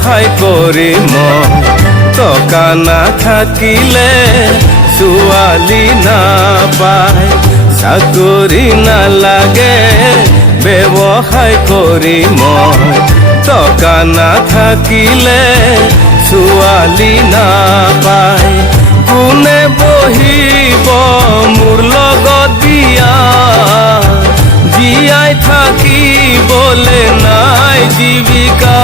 ব্যৱসায় কৰি মই টকা নাথাকিলে ছোৱালী নাপায় চাকৰি নালাগে ব্যৱসায় কৰি মই টকা নাথাকিলে ছোৱালী নাপায় কোনে বহিব মোৰ লগত বিয়া জীয়াই থাকিবলে নাই জীৱিকা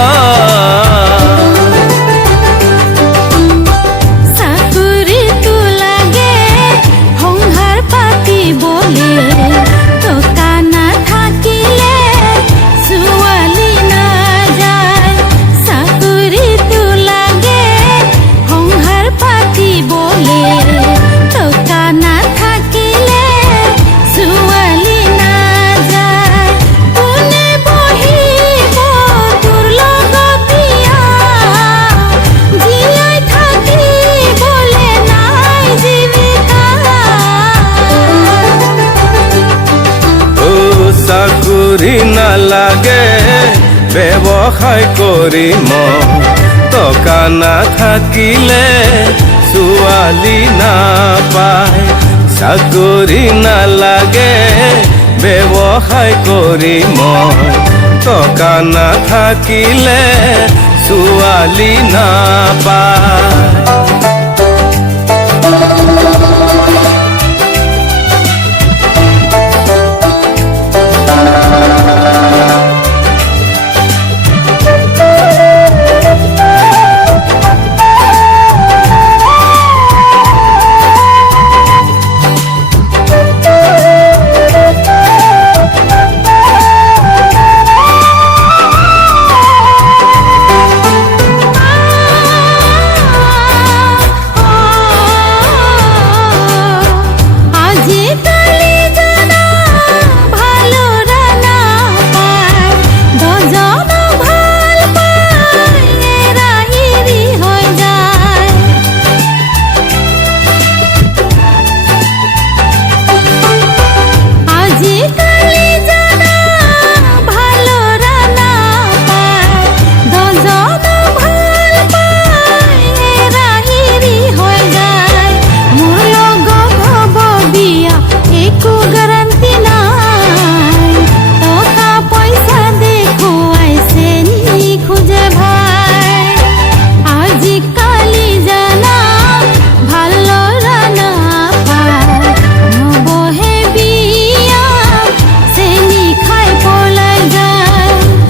চাকৰি নালাগে ব্যৱসায় কৰি মই টকা নাথাকিলে ছোৱালী নাপায় চাকৰি নালাগে ব্যৱসায় কৰি মই টকা নাথাকিলে ছোৱালী নাপায়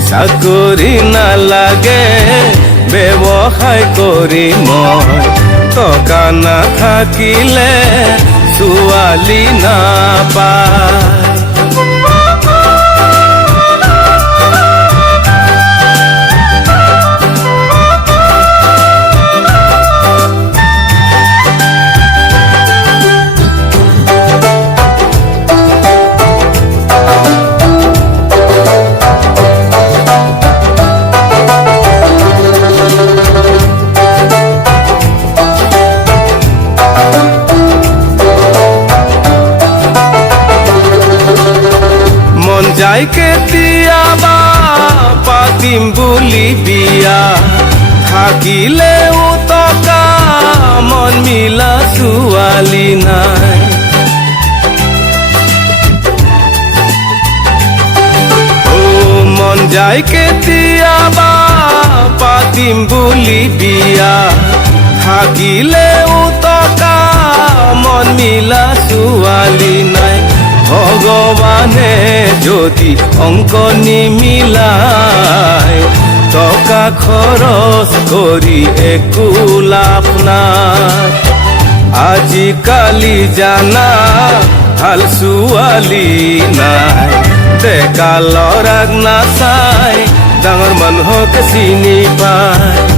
চাকৰি নালাগে ব্যৱসায় কৰি মই টকা নাথাকিলে ছোৱালী নাপায় যাই কেতিয়াবা পাতিম বুলি বিয়া থাকিলেও টকা মন মিলা ছোৱালী নাই মন যায় কেতিয়াবা পাতিম বুলি বিয়া থাকিলেও টকা মন মিলা ছোৱালী নাই ভগৱানে যদি অংক নিমিলায় টকা খৰচ কৰি একো লাভ নাই আজিকালি জানা ভাল ছোৱালী নাই ডেকা ল'ৰাক নাচাই ডাঙৰ মানুহক চিনি পায়